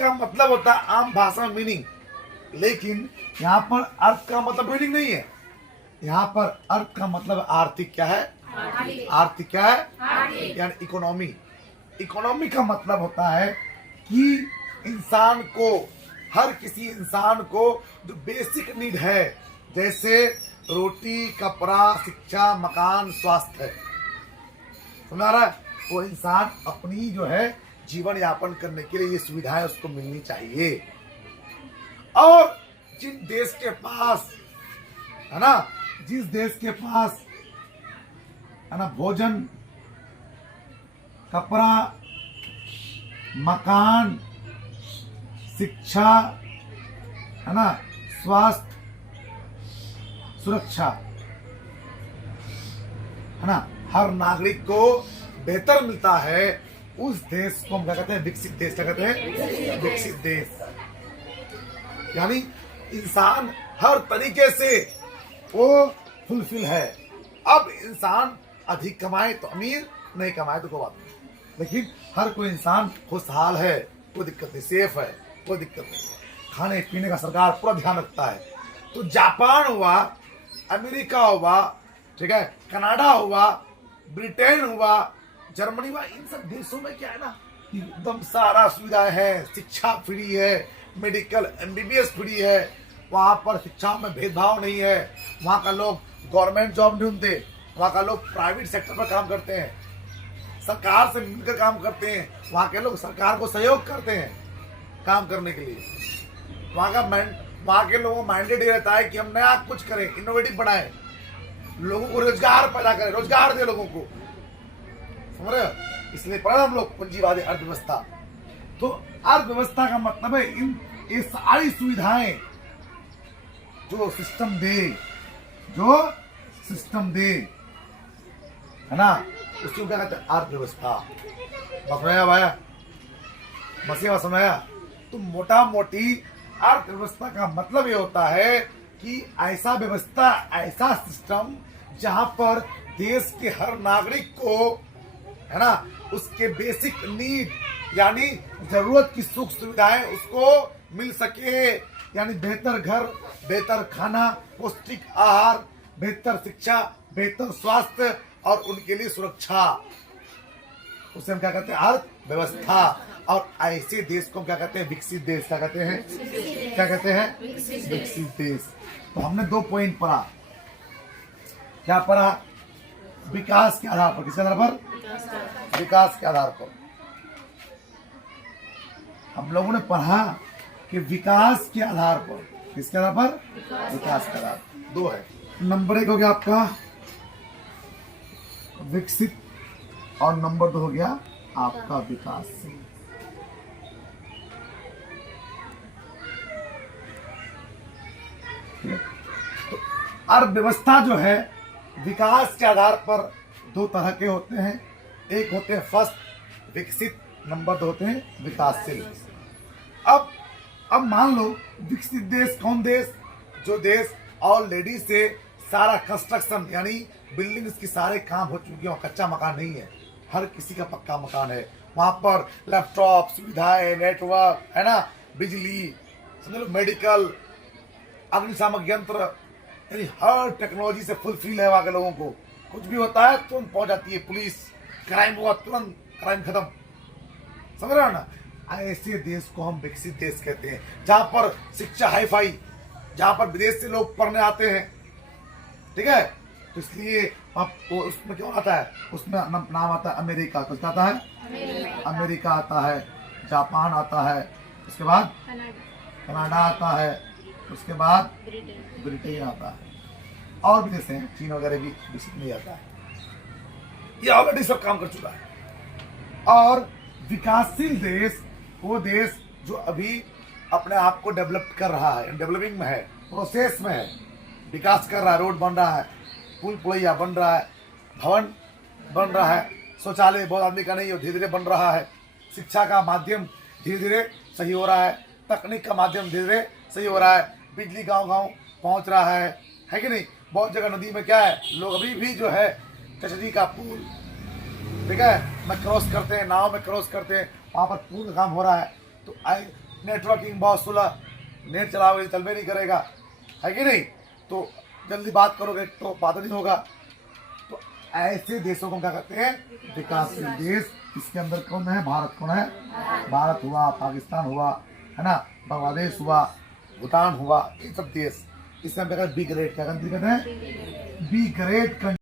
का मतलब होता है आम भाषा में मीनिंग, लेकिन यहाँ पर अर्थ का मतलब मीनिंग नहीं है। यहाँ पर अर्थ का मतलब आर्थिक क्या है, आर्थिक क्या है, यानी इकोनॉमी। इकोनॉमी का मतलब होता है कि इंसान को, हर किसी इंसान को जो बेसिक नीड है, जैसे रोटी, कपड़ा, शिक्षा, मकान, स्वास्थ्य है, समझ रहा है, वो इंसान अपनी जो है जीवन यापन करने के लिए ये सुविधाएं उसको मिलनी चाहिए। और जिन देश के पास है ना, जिस देश के पास है ना भोजन, कपड़ा, मकान, शिक्षा, है ना, स्वास्थ्य, सुरक्षा, है ना, हर नागरिक को बेहतर मिलता है, उस देश को हम क्या कहते हैं, विकसित देश। क्या कहते हैं, विकसित देश। यानी इंसान हर तरीके से वो फुलफिल है। अब इंसान अधिक कमाए तो अमीर, नहीं कमाए तो कोई बात नहीं, लेकिन हर कोई इंसान खुशहाल है, कोई दिक्कत नहीं, सेफ है, कोई दिक्कत नहीं है। खाने पीने का सरकार पूरा ध्यान रखता है। तो जापान हुआ, अमेरिका हुआ, ठीक है, कनाडा हुआ, ब्रिटेन हुआ, जर्मनी हुआ, इन सब देशों में क्या है ना, एकदम सारा सुविधाएं है, शिक्षा फ्री है, मेडिकल एमबीबीएस फ्री है, वहां पर शिक्षा में भेदभाव नहीं है, वहां का लोग गवर्नमेंट जॉब नहीं ढूंढते, वहां का लोग प्राइवेट सेक्टर पर काम करते हैं, सरकार से मिलकर काम करते हैं, वहां के लोग सरकार को सहयोग करते हैं काम करने के लिए। वहां के लोगों को मैंडेट ये रहता है कि हम नया कुछ करें, इनोवेटिव बनाएं, लोगों को रोजगार पैदा करें, रोजगार दे लोगों को, समझ रहे हो? इसलिए पढ़ा हम लोग पूंजीवादी अर्थव्यवस्था। तो अर्थव्यवस्था का मतलब है इन ये सारी सुविधाएं जो सिस्टम दे, है ना, उसको क्या कहते हैं, अर्थव्यवस्था। समझाया भाया, मसीहा समझाया। तो मोटा मोटी अर्थव्यवस्था का मतलब ये होता है कि ऐसा व्यवस्था, ऐसा सिस्टम जहां पर देश के हर नागरिक को, है ना, उसके बेसिक नीड यानी जरूरत की सुख सुविधाएं उसको मिल सके, यानी बेहतर घर, बेहतर खाना, पौष्टिक आहार, बेहतर शिक्षा, बेहतर स्वास्थ्य और उनके लिए सुरक्षा, उसे हम क्या कहते हैं, अर्थव्यवस्था। और ऐसे देश को हम क्या कहते हैं, विकसित देश। क्या कहते हैं, क्या कहते हैं, विकसित देश। तो हमने 2 पॉइंट पढ़ा। क्या पढ़ा, विकास के आधार पर। किसके आधार पर, विकास के आधार पर। हम लोगों ने पढ़ा कि विकास के आधार पर, किसके आधार पर, विकास के आधार पर। 2 है। नंबर 1 हो गया आपका विकसित और नंबर 2 हो गया आपका विकासशील। तो अर्थव्यवस्था जो है विकास के आधार पर 2 तरह के होते हैं। एक होते हैं फर्स्ट विकसित, नंबर 2 होते हैं विकासशील। अब मान लो विकसित देश कौन देश, जो देश ऑलरेडी से सारा कंस्ट्रक्शन यानी बिल्डिंग्स की सारे काम हो चुके हैं, कच्चा मकान नहीं है, हर किसी का पक्का मकान है, वहां पर लैपटॉप सुविधाएं, नेटवर्क, है ना, बिजली, समझ लो, मेडिकल, अग्निशामक यंत्र, यानी हर टेक्नोलॉजी से फुलफिल है। वहां के लोगों को कुछ भी होता है तुरंत पहुंच जाती है पुलिस, क्राइम हुआ तुरंत क्राइम खत्म, समझ रहे हो ना। ऐसे देश को हम विकसित देश कहते हैं, जहां पर शिक्षा हाई फाई, जहां पर विदेश से लोग पढ़ने आते हैं, ठीक है। तो इसलिए आपको उसमें क्यों आता है, उसमें नाम आता है अमेरिका। कुछ आता है, अमेरिका आता है, जापान आता है, उसके बाद कनाडा आता है, उसके बाद ब्रिटेन आता है, और भी देश हैं, चीन वगैरह भी विकसित नहीं आता है, ये ऑलरेडी सब काम कर चुका है। और विकासशील देश वो देश जो अभी अपने आप को डेवलप कर रहा है, डेवलपिंग में है, प्रोसेस में है, विकास कर रहा है, रोड बन रहा है, पुल पुलिया बन रहा है, भवन बन रहा है, शौचालय बहुत आदमी का नहीं हो, धीरे धीरे बन रहा है, शिक्षा का माध्यम धीरे धीरे सही हो रहा है, तकनीक का माध्यम धीरे धीरे सही हो रहा है, बिजली गांव गांव पहुंच रहा है कि नहीं। बहुत जगह नदी में क्या है, लोग अभी भी जो है कचरी का पुल, ठीक है, में क्रॉस करते हैं, नाव में क्रॉस करते हैं, वहाँ पर पुल का काम हो रहा है। तो नेटवर्किंग बहुत सुलह, नेट चलाओगे चलबे नहीं करेगा, है कि नहीं, तो जल्दी बात करोगे तो बात नहीं होगा। तो ऐसे देशों को क्या कहते हैं, विकासशील देश। इसके अंदर कौन है, भारत कौन है, भारत हुआ, पाकिस्तान हुआ, है ना, बांग्लादेश हुआ, भूटान हुआ, ये सब देश। इससे हम कहते हैं बी ग्रेड, क्या कहते हैं, बी ग्रेड।